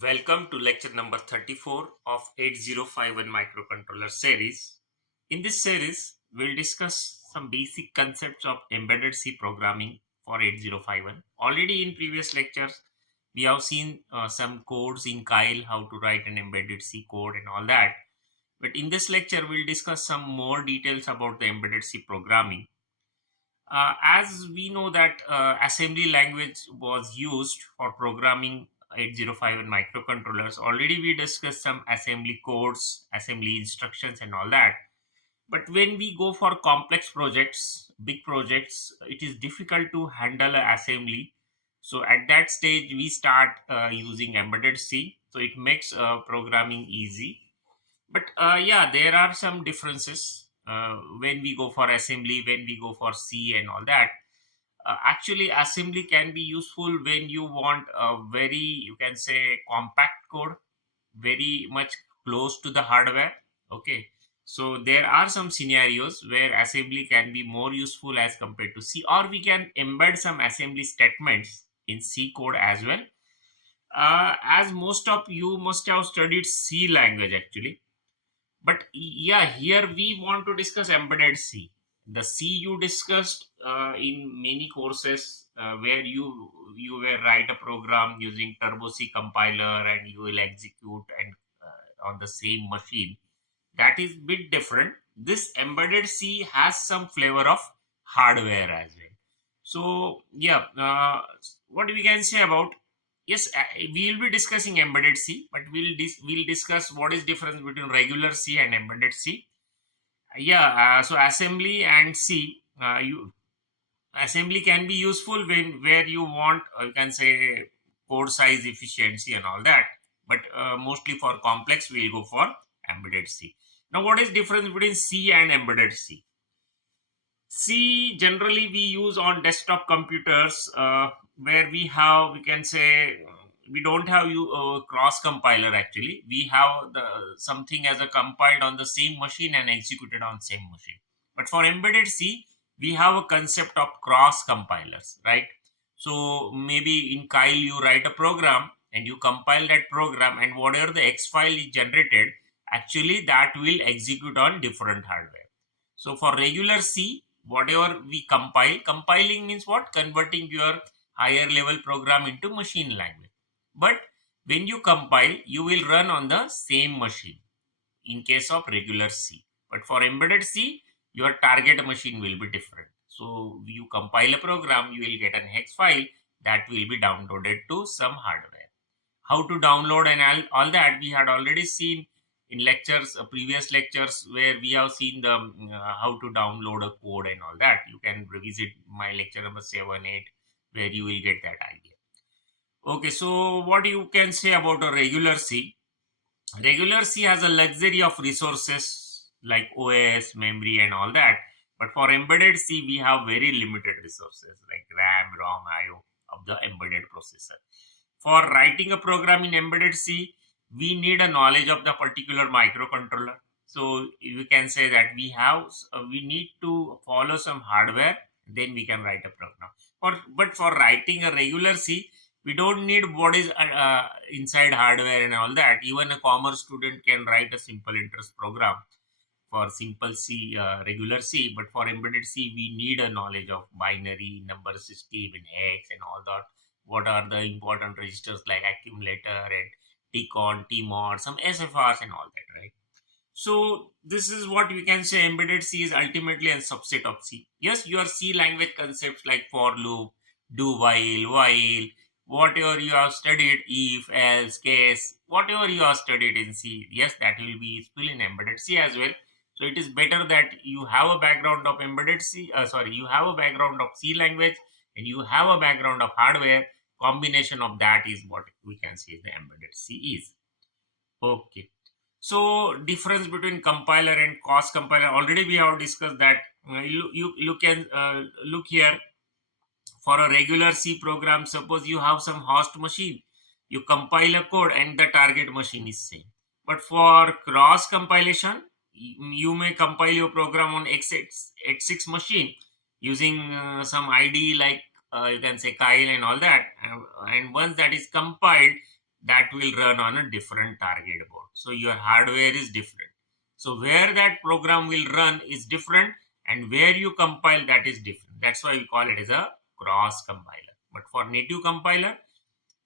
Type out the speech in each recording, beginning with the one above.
Welcome to lecture number 34 of 8051 microcontroller series. In this series, we'll discuss some basic concepts of embedded C programming for 8051. Already in previous lectures, we have seen some codes in Kyle, how to write an embedded C code and all that. But in this lecture, we'll discuss some more details about the embedded C programming. As we know that assembly language was used for programming 8051 microcontrollers, already we discussed some assembly codes, assembly instructions and all that. But when we go for complex projects, big projects, it is difficult to handle a assembly. So at that stage, we start using embedded C. So it makes programming easy. But yeah, there are some differences when we go for assembly, when we go for C and all that. Actually, assembly can be useful when you want a very, you can say, compact code, very much close to the hardware. Okay. So there are some scenarios where assembly can be more useful as compared to C, or we can embed some assembly statements in C code as well. As most of you must have studied C language actually, but yeah, here we want to discuss embedded C. The C you discussed in many courses where you will write a program using Turbo C compiler and you will execute and on the same machine. That is bit different. This embedded C has some flavor of hardware as well. So yeah, what we can say about, yes, we will be discussing embedded C, but we'll discuss what is difference between regular C and embedded C. Yeah, so assembly and C, you assembly can be useful when where you want, you can say, code size efficiency and all that. But mostly for complex, we'll go for embedded C. Now, what is difference between C and embedded C? C generally we use on desktop computers where we can say we don't have you cross compiler actually. We have the something as a compiled on the same machine and executed on same machine. But for embedded C, we have a concept of cross compilers, right? So maybe in Kyle you write a program and you compile that program, and whatever the X file is generated, actually that will execute on different hardware. So for regular C, whatever we compiling means what? Converting your higher level program into machine language. But when you compile, you will run on the same machine in case of regular C. But for embedded C, your target machine will be different. So you compile a program, you will get an hex file that will be downloaded to some hardware. How to download and all that we had already seen in lectures, previous lectures, where we have seen the how to download a code and all that. You can revisit my lecture number 7, 8, where you will get that idea. Okay, so what you can say about a regular C? Regular C has a luxury of resources like OS, memory, and all that. But for embedded C, we have very limited resources like RAM, ROM, IO of the embedded processor. For writing a program in embedded C, we need a knowledge of the particular microcontroller. So you can say that we need to follow some hardware, then we can write a program. But for writing a regular C, we don't need what is inside hardware and all that. Even a commerce student can write a simple interest program for simple C, regular C. But for embedded C, we need a knowledge of binary, number system, and hex and all that. What are the important registers like accumulator and TCON, TMOD, some SFRs and all that, right? So this is what we can say embedded C is ultimately a subset of C. Yes, your C language concepts like for loop, do while, whatever you have studied, if, else, case, whatever you have studied in C, yes, that will be useful in embedded C as well. So it is better that you have a background of embedded C, you have a background of C language and you have a background of hardware. Combination of that is what we can say the embedded C is. Okay. So difference between compiler and cross compiler, already we have discussed that. You can look here. For a regular C program, suppose you have some host machine, you compile a code and the target machine is same. But for cross compilation, you may compile your program on x86 machine using some IDE like you can say Kyle and all that. And once that is compiled, that will run on a different target board. So your hardware is different. So where that program will run is different, and where you compile, that is different. That's why we call it as a cross compiler. But for native compiler,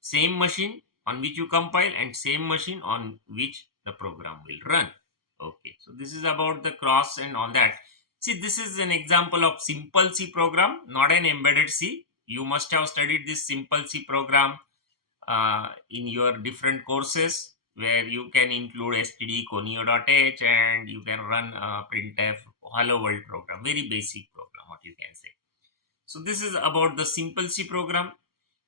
same machine on which you compile and same machine on which the program will run. Okay, so this is about the cross and all that. See, this is an example of simple C program, not an embedded C. You must have studied this simple C program in your different courses, where you can include std conio.h and you can run printf hello world program, very basic program, what you can say. So this is about the simple C program.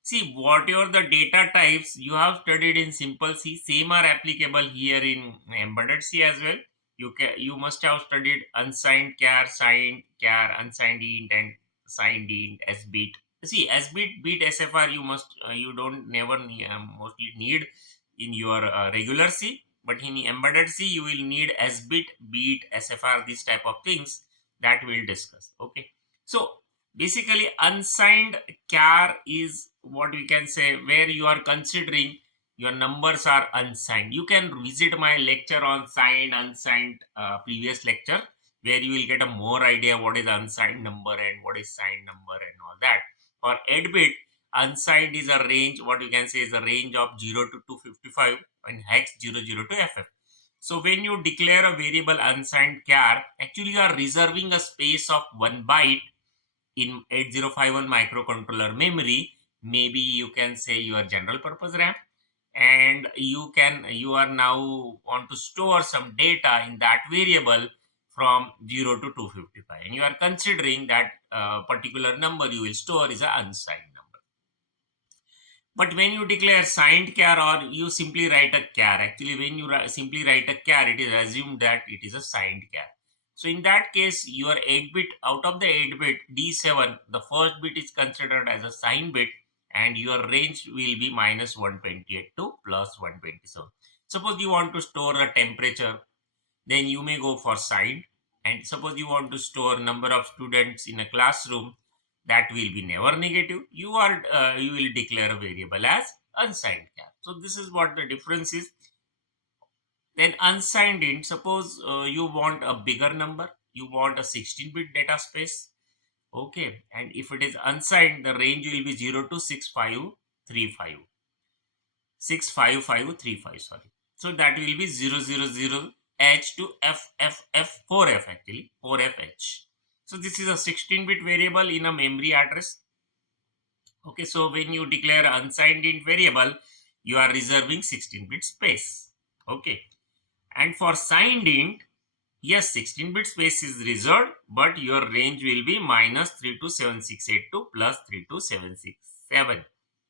See, whatever the data types you have studied in simple C, same are applicable here in embedded C as well. You must have studied unsigned char, signed char, unsigned int, and signed int, sbit. See, sbit, bit, sfr you don't never mostly need in your regular C, but in embedded C you will need sbit, bit, sfr, these type of things that we'll discuss. Okay, so basically unsigned char is what we can say where you are considering your numbers are unsigned. You can visit my lecture on signed, unsigned, previous lecture, where you will get a more idea what is unsigned number and what is signed number and all that. For 8-bit, unsigned is a range, what you can say is a range of 0 to 255 and hex 00 to ff. So when you declare a variable unsigned char, actually you are reserving a space of 1 byte in 8051 microcontroller memory. Maybe you can say your general purpose RAM, and you are now want to store some data in that variable from 0 to 255, and you are considering that particular number you will store is an unsigned number. But when you declare signed char, or you simply write a char, actually when you simply write a char, it is assumed that it is a signed char. So in that case, your 8-bit, out of the 8-bit D7, the first bit is considered as a signed bit, and your range will be minus 128 to plus 127. Suppose you want to store a temperature, then you may go for signed. And suppose you want to store number of students in a classroom, that will be never negative. You will declare a variable as unsigned char. So this is what the difference is. Then unsigned int, suppose you want a bigger number, you want a 16-bit data space. Okay, and if it is unsigned, the range will be 0 to 6535. 65535, sorry. So that will be 000h to ff4f, actually 4fh. So this is a 16-bit variable in a memory address. Okay, so when you declare unsigned int variable, you are reserving 16-bit space. Okay, and for signed int, yes, 16-bit space is reserved, but your range will be minus 32768 plus 32767.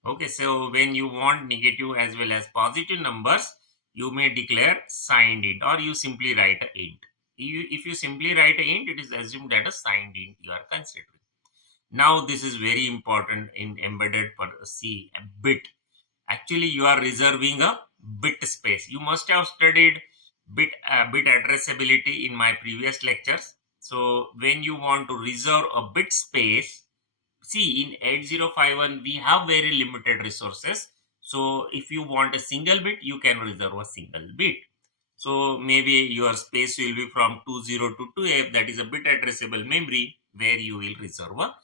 Okay, so when you want negative as well as positive numbers, you may declare signed int, or you simply write a int. If you simply write a int, it is assumed that a signed int you are considering. Now this is very important in embedded C, a bit. Actually, you are reserving a bit space. You must have studied bit addressability in my previous lectures. So when you want to reserve a bit space, see, in 8051 we have very limited resources. So if you want a single bit, you can reserve a single bit. So maybe your space will be from 20 to 2f, that is a bit addressable memory, where you will reserve a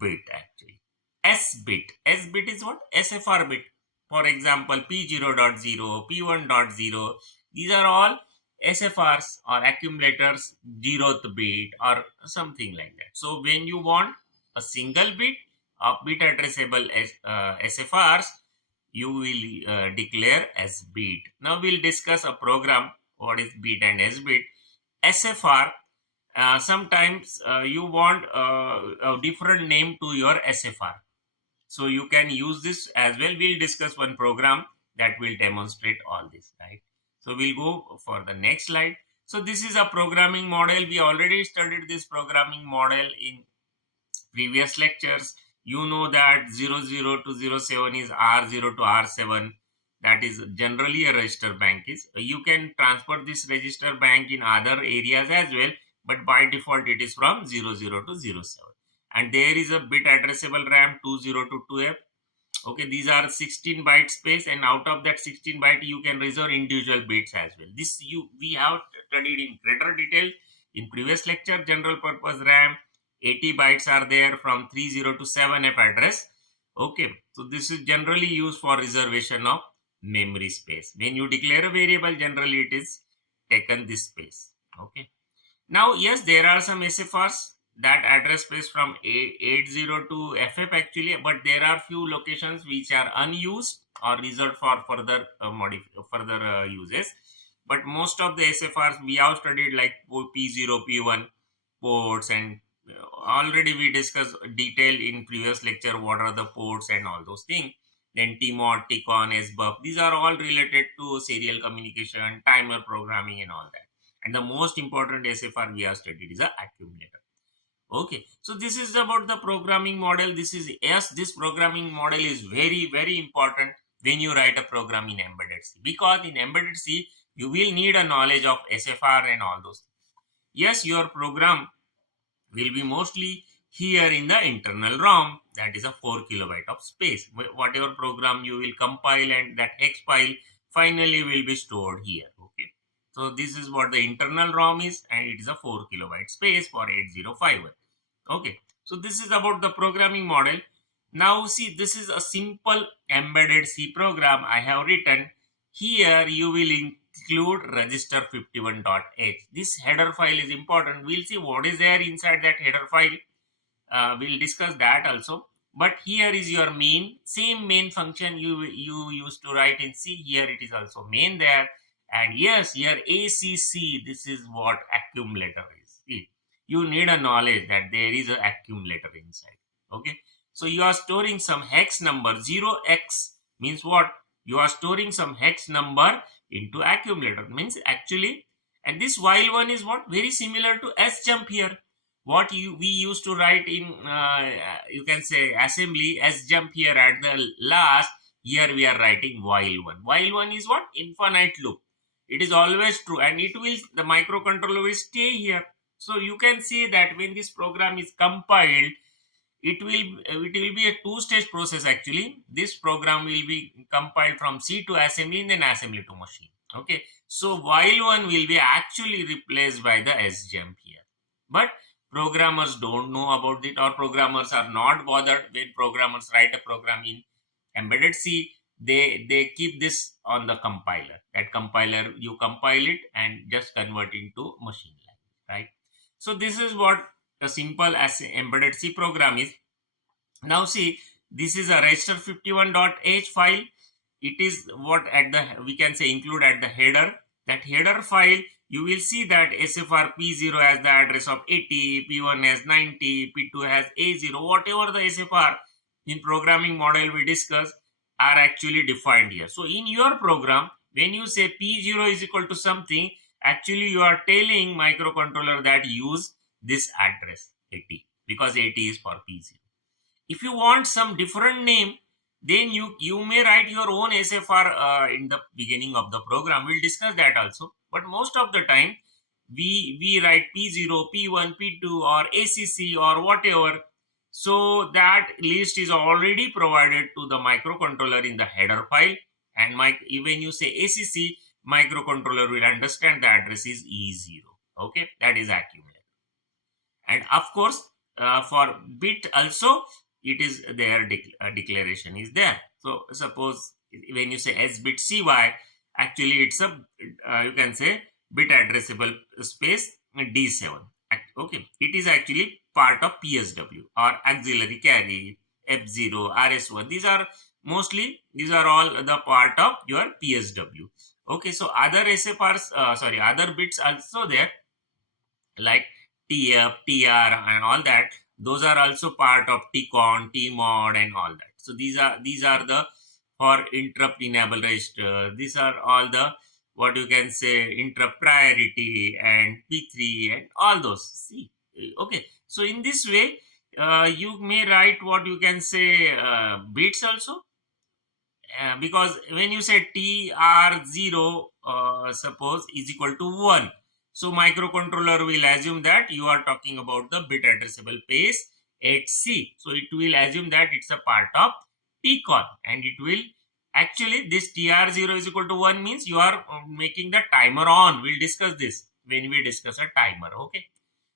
bit actually. S-bit is what? SFR bit. For example, P0.0, P1.0, these are all SFRs or accumulators, 0th bit or something like that. So when you want a single bit of bit addressable SFRs, you will declare as bit. Now we'll discuss a program, what is bit and S bit. SFR, sometimes you want a different name to your SFR. So you can use this as well. We'll discuss one program that will demonstrate all this, right? So we'll go for the next slide. So this is a programming model. We already studied this programming model in previous lectures. You know that 00 to 07 is R0 to R7. That is generally a register bank is. You can transfer this register bank in other areas as well, but by default it is from 00 to 07. And there is a bit addressable RAM 20 to 2F. Okay, these are 16 byte space, and out of that 16 byte you can reserve individual bits as well. This we have studied in greater detail in previous lecture. General purpose RAM 80 bytes are there from 30 to 7F address. Okay, so this is generally used for reservation of memory space. When you declare a variable, generally it is taken this space. Okay, now, yes, there are some SFRs that address space from 80 to FF actually, but there are few locations which are unused or reserved for further uses. But most of the SFRs we have studied, like P0, P1 ports, and already we discussed detail in previous lecture what are the ports and all those things. Then TMOD, TCON, SBUF, these are all related to serial communication, timer programming and all that. And the most important SFR we have studied is the accumulator. Okay, so this is about the programming model. This programming model is very, very important when you write a program in embedded C, because in embedded C you will need a knowledge of SFR and all those things. Yes, your program will be mostly here in the internal ROM, that is a 4 kilobyte of space. Whatever program you will compile, and that hex file finally will be stored here. Okay, so this is what the internal ROM is, and it is a 4 kilobyte space for 8051. Okay, so this is about the programming model. Now see, this is a simple embedded C program I have written. Here you will include register51.h. This header file is important. We'll see what is there inside that header file. We'll discuss that also. But here is your main, same main function you used to write in C. Here it is also main there. And yes, here ACC, this is what accumulator is. See, you need a knowledge that there is an accumulator inside. Okay, so you are storing some hex number. 0x means what? You are storing some hex number into accumulator, means actually. And this while one is what? Very similar to sjump here. What we used to write in you can say assembly, sjump here at the last. Here we are writing while one. While one is what? Infinite loop. It is always true, and it will, the microcontroller will stay here. So you can see that when this program is compiled, it will be a two-stage process actually. This program will be compiled from C to assembly and then assembly to machine. Okay, so while one will be actually replaced by the sjump here. But programmers don't know about it, or programmers are not bothered. When programmers write a program in embedded C, they keep this on the compiler. That compiler, you compile it and just convert into machine language, right? So this is what a simple as embedded C program is. Now see, this is a register51.h file. It is what at the, we can say, include at the header. That header file, you will see that SFR P0 has the address of 80, P1 has 90, P2 has A0, whatever the SFR in programming model we discuss are actually defined here. So in your program, when you say P0 is equal to something, actually you are telling microcontroller that use this address 80, because 80 is for P0. If you want some different name, then you may write your own SFR in the beginning of the program. We'll discuss that also. But most of the time, we write P0, P1, P2 or ACC or whatever. So that list is already provided to the microcontroller in the header file. And when you say ACC, microcontroller will understand the address is E0. Okay, that is accumulator. And of course, for bit also, it is their declaration is there. So suppose when you say sbit cy, actually it's a you can say bit addressable space D7. Okay, it is actually part of PSW or auxiliary carry, F0, RS1. These are all the part of your PSW. Okay, so other SFRs, other bits also there, like TF, TR and all that. Those are also part of TCON, TMOD and all that. So these are the for interrupt enable register. These are all the, what you can say, interrupt priority and P3 and all those. See, okay. So in this way, you may write what you can say bits also, because when you say TR0 suppose is equal to 1. So microcontroller will assume that you are talking about the bit addressable base 8C. So it will assume that it's a part of tcon, and it will actually, this tr0 is equal to 1 means you are making the timer on. We'll discuss this when we discuss a timer. Okay,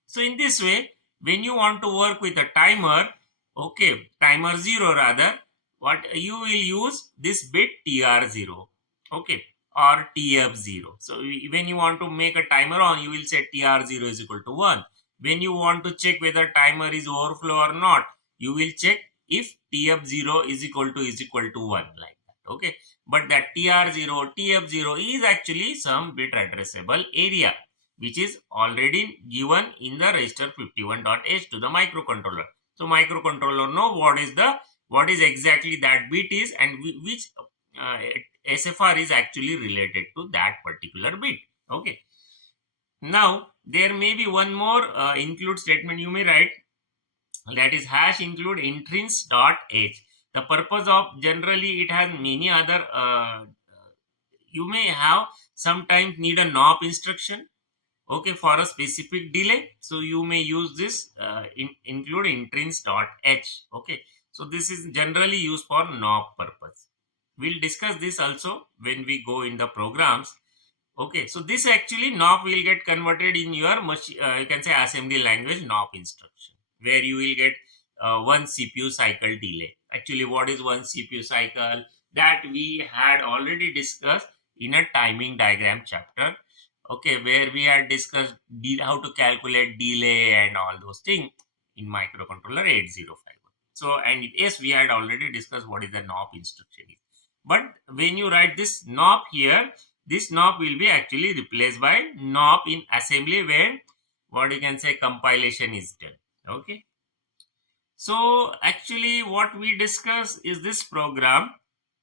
so in this way, when you want to work with a timer, okay, timer 0 rather, what you will use this bit tr0, okay, or tf0. So when you want to make a timer on, you will say tr0 is equal to 1. When you want to check whether timer is overflow or not, you will check if tf0 is equal to 1, like that. Okay, but that tr0 tf0 is actually some bit addressable area which is already given in the register 51.h to the microcontroller. So microcontroller know what is exactly that bit is, and which SFR is actually related to that particular bit. Okay. Now there may be one more include statement you may write, that is hash include intrins.h. The purpose of, generally it has many other you may have sometimes need a NOP instruction, okay, for a specific delay. So you may use this include intrins.h. Okay, so this is generally used for NOP purpose. We'll discuss this also when we go in the programs. Okay, so this actually NOP will get converted in your you can say assembly language NOP instruction, where you will get one CPU cycle delay. Actually, what is one CPU cycle? That we had already discussed in a timing diagram chapter. Okay, where we had discussed how to calculate delay and all those things in microcontroller 8051. So, and yes, we had already discussed what is the NOP instruction is. But when you write this NOP here, this NOP will be actually replaced by NOP in assembly when what you can say compilation is done. Okay. So actually what we discuss is this program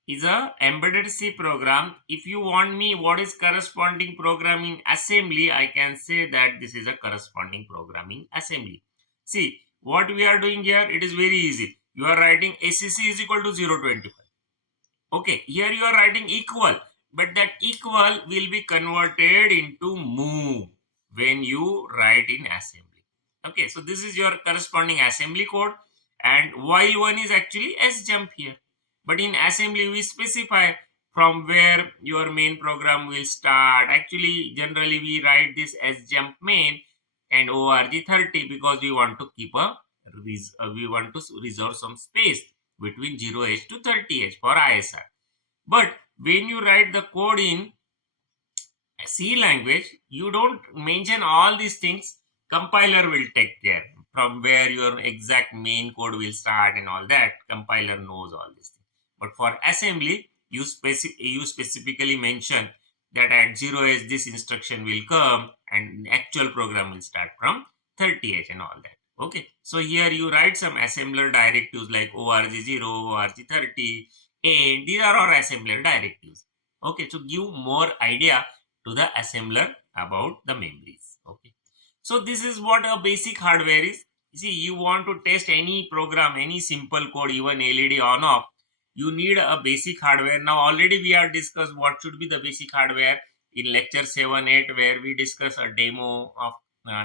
is a embedded C program. If you want me what is corresponding program in assembly, I can say that this is a corresponding program in assembly. See what we are doing here, it is very easy. You are writing ACC is equal to 025. Okay, here you are writing equal, but that equal will be converted into move when you write in assembly. Okay, so this is your corresponding assembly code, and while one is actually sjump here. But in assembly, we specify from where your main program will start. Actually, generally we write this sjump main and org30 because we want to keep we want to reserve some space between 0h to 30h for ISR. But when you write the code in C language, you don't mention all these things. Compiler will take care from where your exact main code will start and all that. Compiler knows all these things. But for assembly, you specifically mention that at 0h this instruction will come and actual program will start from 30h and all that. Okay, so here you write some assembler directives like org0, org30, and these are all assembler directives. Okay, to give more idea to the assembler about the memories. Okay, so this is what a basic hardware is. See, you want to test any program, any simple code, even LED on off, you need a basic hardware. Now already we have discussed what should be the basic hardware in lecture 7-8, where we discuss a demo of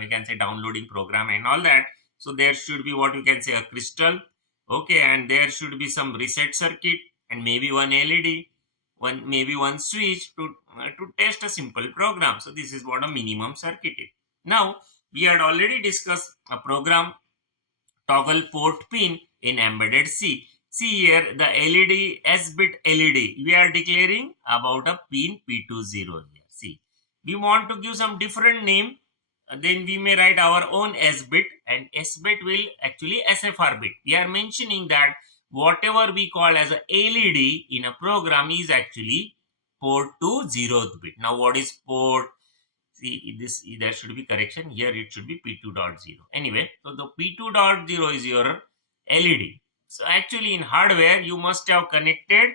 you can say downloading program and all that. So there should be what you can say a crystal, okay, and there should be some reset circuit and maybe one LED, maybe one switch to test a simple program. So this is what a minimum circuit is. Now we had already discussed a program toggle port pin in embedded C. See here the LED sbit LED, we are declaring about a pin P20 here. See, we want to give some different name. Then we may write our own sbit, and sbit will actually SFR bit. We are mentioning that whatever we call as a LED in a program is actually port to 0th bit. Now what is port? See, this there should be correction. Here it should be P2.0. Anyway, so the P2.0 is your LED. So actually in hardware you must have connected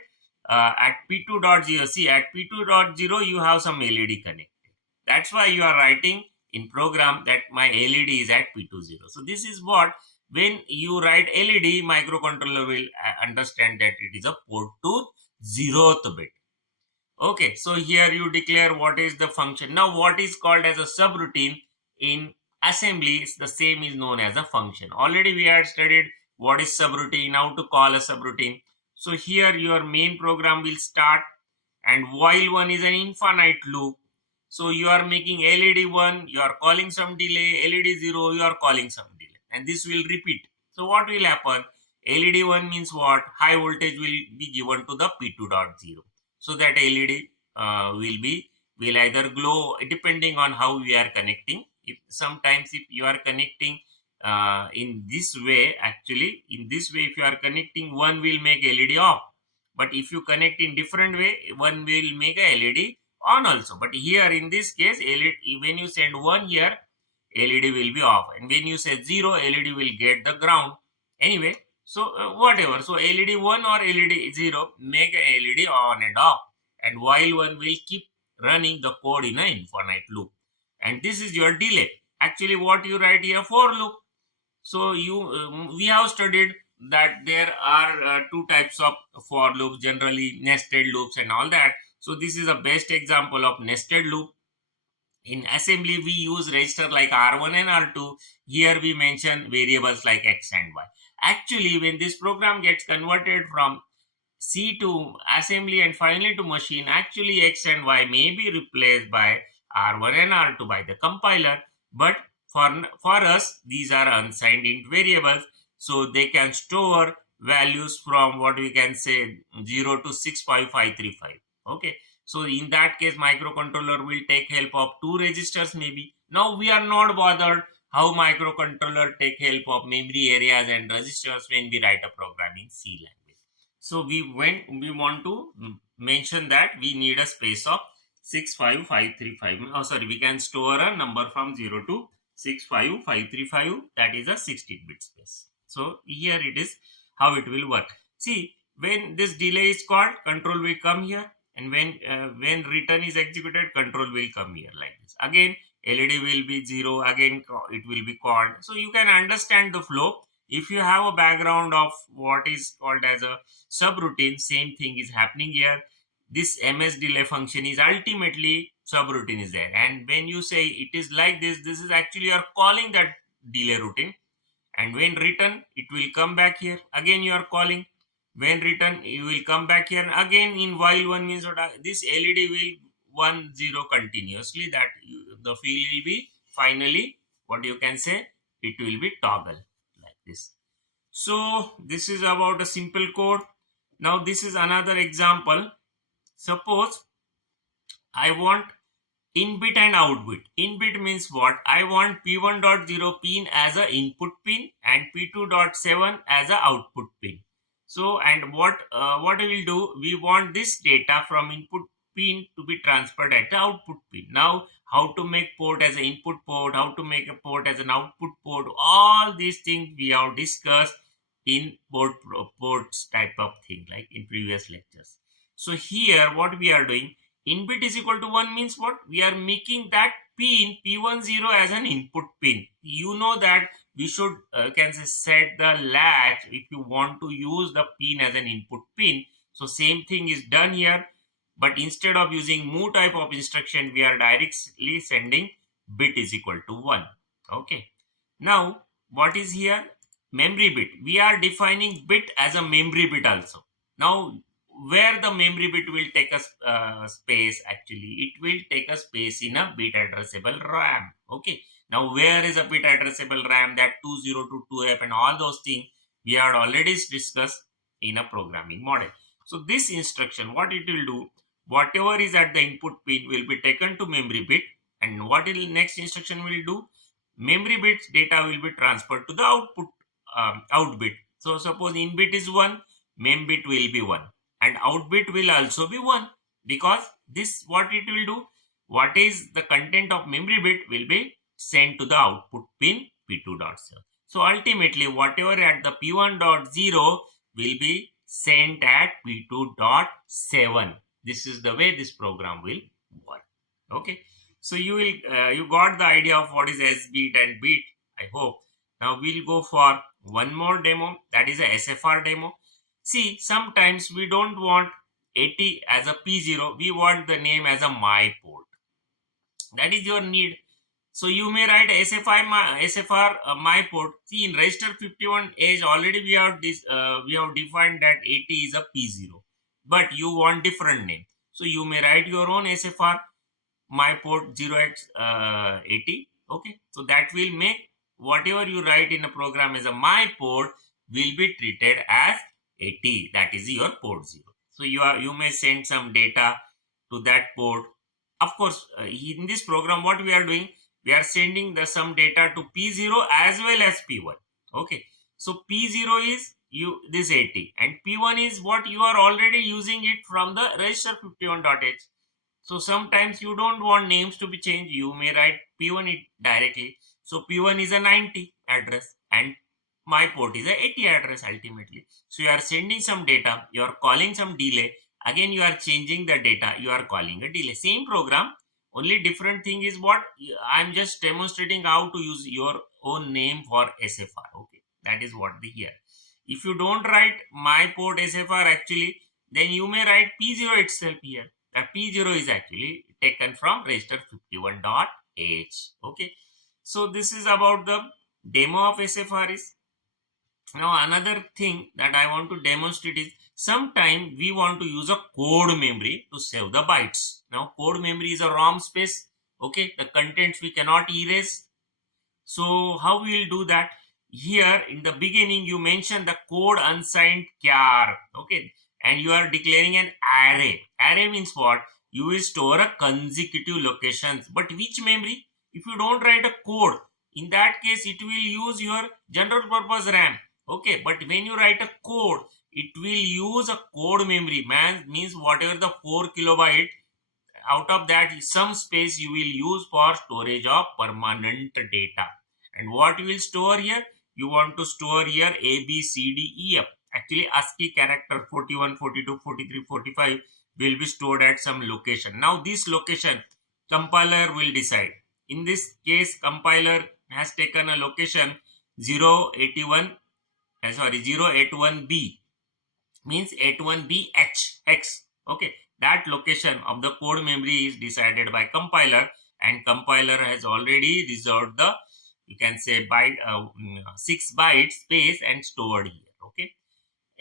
at P2.0. See, at P2.0 you have some LED connected. That's why you are writing in program that my LED is at P20. So this is what, when you write LED, microcontroller will understand that it is a port to 0th bit. Okay, so here you declare what is the function. Now what is called as a subroutine in assembly, the same is known as a function. Already we had studied what is subroutine, how to call a subroutine. So here your main program will start, and while 1 is an infinite loop. So you are making LED 1, you are calling some delay, LED 0, you are calling some delay, and this will repeat. So what will happen? LED 1 means what? High voltage will be given to the P2.0. So that LED will either glow depending on how we are connecting. If sometimes if you are connecting in this way, actually in this way, if you are connecting, one will make LED off, but if you connect in different way, one will make a LED on also. But here in this case, LED, when you send 1 here, LED will be off, and when you say 0, LED will get the ground. Anyway, so whatever, so LED 1 or LED 0 make a LED on and off, and while one will keep running the code in an infinite loop, and this is your delay. Actually what you write here, for loop. So we have studied that there are two types of for loops, generally nested loops and all that. So this is the best example of nested loop. In assembly we use register like R1 and R2. Here we mention variables like X and Y. Actually when this program gets converted from C to assembly and finally to machine, actually X and Y may be replaced by R1 and R2 by the compiler, but for us these are unsigned int variables, so they can store values from what we can say 0 to 65535. Okay, so in that case microcontroller will take help of two registers maybe. Now we are not bothered how microcontroller take help of memory areas and registers when we write a program in C language. So we want to mention that we need a space of 65535. Oh, sorry, we can store a number from 0 to 65535. That is a 16-bit space. So here it is how it will work. See, when this delay is called, control will come here, and when return is executed, control will come here like this. Again, LED will be 0. Again, it will be called. So you can understand the flow. If you have a background of what is called as a subroutine, same thing is happening here. This ms delay function is ultimately subroutine is there, and when you say it is like this, this is actually you are calling that delay routine, and when return it will come back here. Again you are calling, when return you will come back here. Again in while one means what, this LED will 1 0 continuously, that the field will be finally what you can say, it will be toggle like this. So this is about a simple code. Now this is another example. Suppose I want in bit and out bit. In bit means what? I want P1.0 pin as a input pin and P2.7 as a output pin. So and what we will do, we want this data from input pin to be transferred at the output pin. Now how to make port as an input port, how to make a port as an output port, all these things we have discussed in ports type of thing like in previous lectures. So here what we are doing, in bit is equal to 1 means what? We are making that pin P10 as an input pin. You know that we should can say set the latch if you want to use the pin as an input pin. So same thing is done here, but instead of using move type of instruction, we are directly sending bit is equal to 1. Okay. Now what is here? Memory bit. We are defining bit as a memory bit also. Now where the memory bit will take a space, actually it will take a space in a bit addressable RAM. Okay, now where is a bit addressable RAM? That 2022F and all those things we had already discussed in a programming model. So this instruction, what it will do, whatever is at the input pin will be taken to memory bit, and what will next instruction will do, memory bit data will be transferred to the output out bit. So suppose in bit is 1, mem bit will be 1, and out bit will also be 1, because this what it will do, what is the content of memory bit will be sent to the output pin P2.7. So ultimately whatever at the P1.0 will be sent at P2.7. This is the way this program will work. Okay, so you got the idea of what is sbit and bit, I hope. Now we'll go for one more demo, that is a SFR demo. See, sometimes we don't want 80 as a P0, we want the name as a my port. That is your need. So you may write SFR my port. See, in register 51H already we have defined that 80 is a P0, but you want different name. So you may write your own SFR my port 0x80. Okay, so that will make whatever you write in a program as a my port will be treated as 80. That is your port 0. So you may send some data to that port. Of course, in this program, what we are doing, we are sending the some data to P0 as well as P1. Okay, so P0 is you this 80 and P1 is what you are already using it from the register 51.h. So sometimes you don't want names to be changed. You may write P1 it directly. So P1 is a 90 address and my port is a 80 address ultimately. So you are sending some data, you are calling some delay. Again, you are changing the data, you are calling a delay. Same program, only different thing is what I am just demonstrating how to use your own name for SFR. Okay, that is what the here. If you don't write my port SFR actually, then you may write P0 itself here. That P0 is actually taken from register 51.h. Okay, so this is about the demo of SFR is. Now another thing that I want to demonstrate is sometime we want to use a code memory to save the bytes. Now code memory is a ROM space. Okay, the contents we cannot erase. So how we will do that? Here in the beginning you mention the code unsigned char. Okay, and you are declaring an array. Array means what? You will store a consecutive locations. But which memory? If you don't write a code, in that case it will use your general purpose RAM. Okay, but when you write a code, it will use a code memory. Means whatever the 4 kilobyte, out of that some space you will use for storage of permanent data. And what you will store here? You want to store here A, B, C, D, E, F. Actually ASCII character 41, 42, 43, 45 will be stored at some location. Now this location compiler will decide. In this case compiler has taken a location 081 081B, means 81BH X. Okay, that location of the code memory is decided by compiler, and compiler has already reserved the, you can say, 6 byte space and stored here. Okay,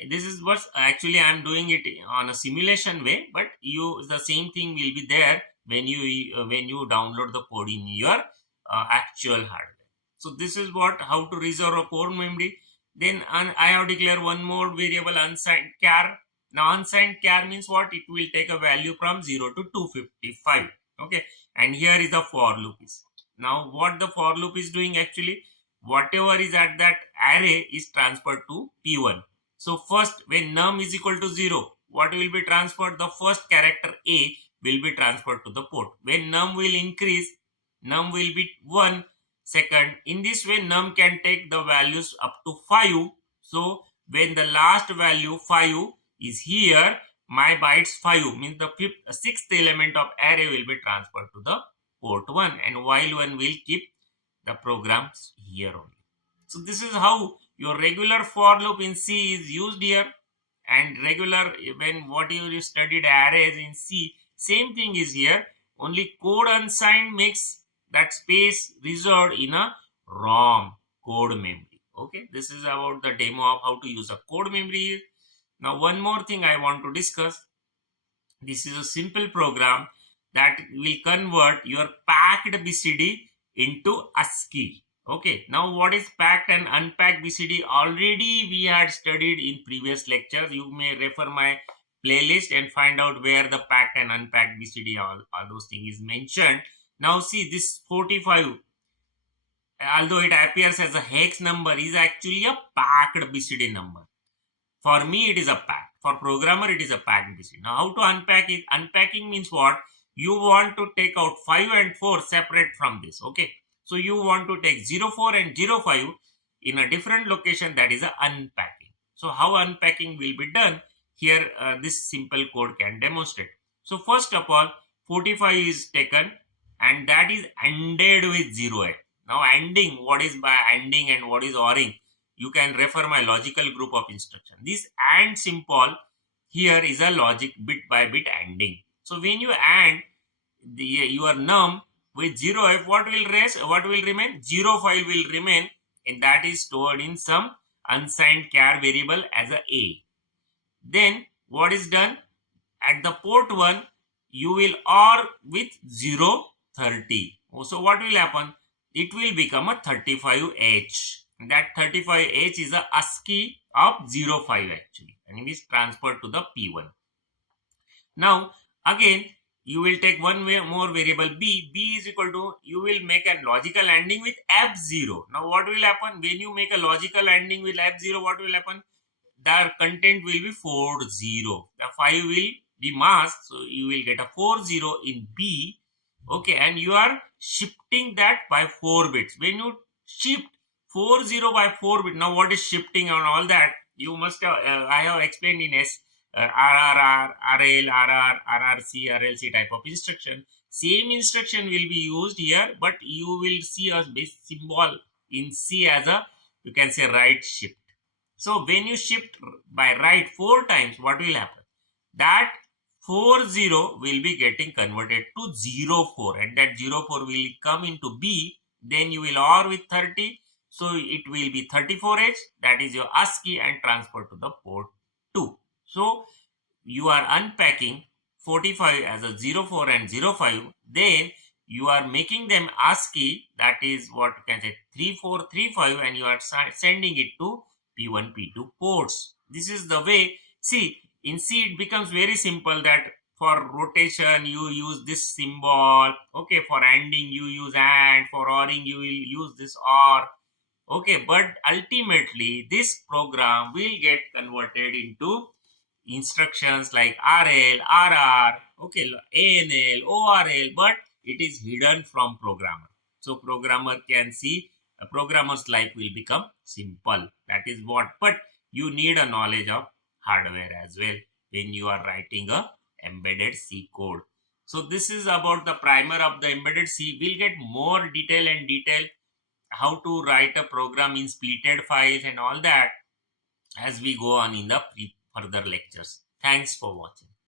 this is what actually I am doing it on a simulation way, but the same thing will be there when you download the code in your actual hardware. So this is what how to reserve a core memory. Then I have declared one more variable unsigned char. Now unsigned char means what? It will take a value from 0 to 255. Okay, and here is the for loop is. Now what the for loop is doing actually, whatever is at that array is transferred to P1. So first when num is equal to 0, what will be transferred? The first character A will be transferred to the port. When num will increase, num will be 1. Second, in this way num can take the values up to 5. So when the last value 5 is here, my bytes 5 means the sixth element of array will be transferred to the port 1, and while 1 will keep the programs here only. So this is how your regular for loop in C is used here, and regular when what you studied arrays in C, same thing is here, only code unsigned makes that space reserved in a ROM code memory. Okay, this is about the demo of how to use a code memory. Now one more thing I want to discuss. This is a simple program that will convert your packed BCD into ASCII. Okay, now what is packed and unpacked BCD? Already we had studied in previous lectures. You may refer my playlist and find out where the packed and unpacked BCD, all those things is mentioned. Now see this 45, although it appears as a hex number, is actually a packed BCD number. For me it is a pack. For programmer it is a packed BCD. Now how to unpack it? Unpacking means what? You want to take out 5 and 4 separate from this. Okay. So you want to take 04 and 05 in a different location, that is a unpacking. So how unpacking will be done? Here this simple code can demonstrate. So first of all 45 is taken and that is ANDed with 0. Now ANDing, what is by ANDing and what is ORing? You can refer my logical group of instruction. This AND symbol here is a logic bit by bit ANDing. So when you AND your num with 0f, what will remain? 0 file will remain, and that is stored in some unsigned char variable as a. Then what is done? At the port 1, you will OR with 030. So what will happen? It will become a 35H. That 35H is a ASCII of 05 actually, and it is transferred to the P1. Now again you will take one more variable b. B is equal to, you will make a logical ANDing with F0. Now what will happen when you make a logical ANDing with F0? What will happen? The content will be 40. The 5 will be masked, so you will get a 40 in B. Okay, and you are shifting that by 4 bits. When you shift 40 by 4 bits, now what is shifting and all that? You must have, I have explained in RRR, RL, RR, RRC, RLC type of instruction. Same instruction will be used here, but you will see a base symbol in C as a, you can say, right shift. So when you shift by right 4 times, what will happen? That 40 will be getting converted to 04, and that 04 will come into B. Then you will OR with 30. So it will be 34H. That is your ASCII and transferred to the port 2. So you are unpacking 45 as a 04 and 05. Then you are making them ASCII, that is what you can say 3435, and you are sending it to P1, P2 ports. This is the way. See, in C it becomes very simple that for rotation you use this symbol. Okay, for ANDing you use AND, for ORing you will use this OR. Okay, but ultimately this program will get converted into instructions like RL, RR, okay, ANL, ORL, but it is hidden from programmer. So programmer can see, a programmer's life will become simple. That is what, but you need a knowledge of hardware as well when you are writing a embedded C code. So this is about the primer of the embedded C. We'll get more detail how to write a program in splitted files and all that as we go on in the further lectures. Thanks for watching.